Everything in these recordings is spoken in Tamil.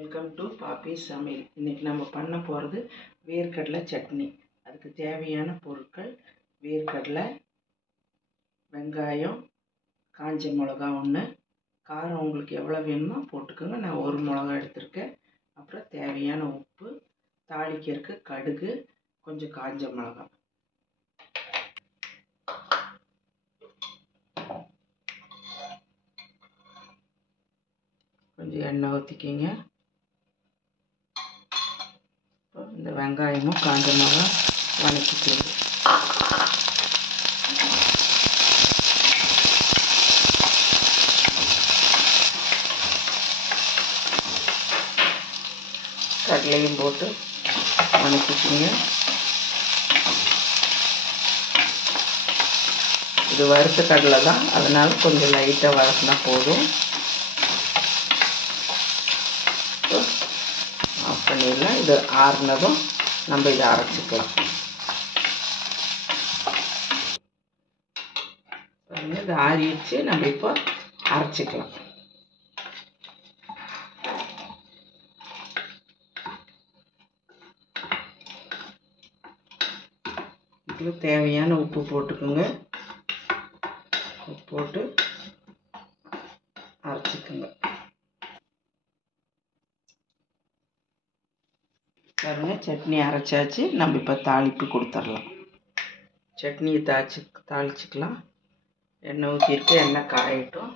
வெல்கம் டு பாப்பி சமையல். இன்றைக்கி நம்ம பண்ண போகிறது வேர்க்கடலை சட்னி. அதுக்கு தேவையான பொருட்கள்: வேர்க்கடலை, வெங்காயம், காஞ்ச மிளகா ஒன்று, காரம் உங்களுக்கு எவ்வளோ வேணுமோ போட்டுக்கோங்க. நான் ஒரு மிளகா எடுத்திருக்கேன். அப்புறம் தேவையான உப்பு, தாளிக்கிறதுக்கு கடுகு, கொஞ்சம் காஞ்ச மிளகா. கொஞ்சம் எண்ணெய் ஊற்றிக்கிங்க. இந்த வெங்காயமும் காஞ்ச மிளகா வதக்கிக்கோங்க. கடலையும் போட்டு வதக்கிக்கோங்க. இது வறுத்த கடலை தான், அதனால் கொஞ்சம் லைட்டாக வதக்கினா போதும். ஆஃப் பண்ணிடலாம். இது ஆறுனதும் நம்ம இதை அரைச்சிக்கலாம். இது ஆறிடுச்சு, நம்ம இப்போ அரைச்சிக்கலாம். இதுக்கு தேவையான உப்பு போட்டுக்கோங்க. உப்பு போட்டு அரைச்சிக்கோங்க. பாருங்க, சட்னி அரைச்சாச்சு. நம்ம இப்போ தாளிப்பு கொடுத்துடலாம். சட்னியை தாளிச்சிக்கலாம். எண்ணெய் ஊற்றிருக்கு, எண்ணெய் காயட்டும்.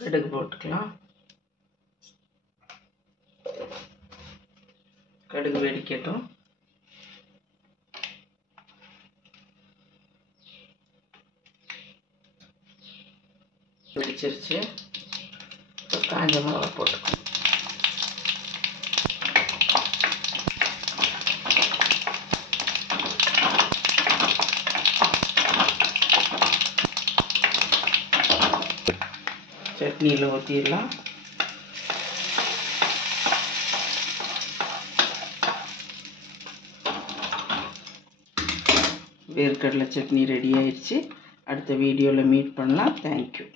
கடுகு போட்டுக்கலாம். கடுகு வெடிக்கட்டும். வெடிச்சிருச்சு. இப்போ காஞ்ச மிளகா போட்டுக்கணும். சட்னியில் ஊற்றிடலாம். வேர்க்கடலை சட்னி ரெடி ஆயிடுச்சு. அடுத்த வீடியோவில் மீட் பண்ணலாம். தேங்க்யூ.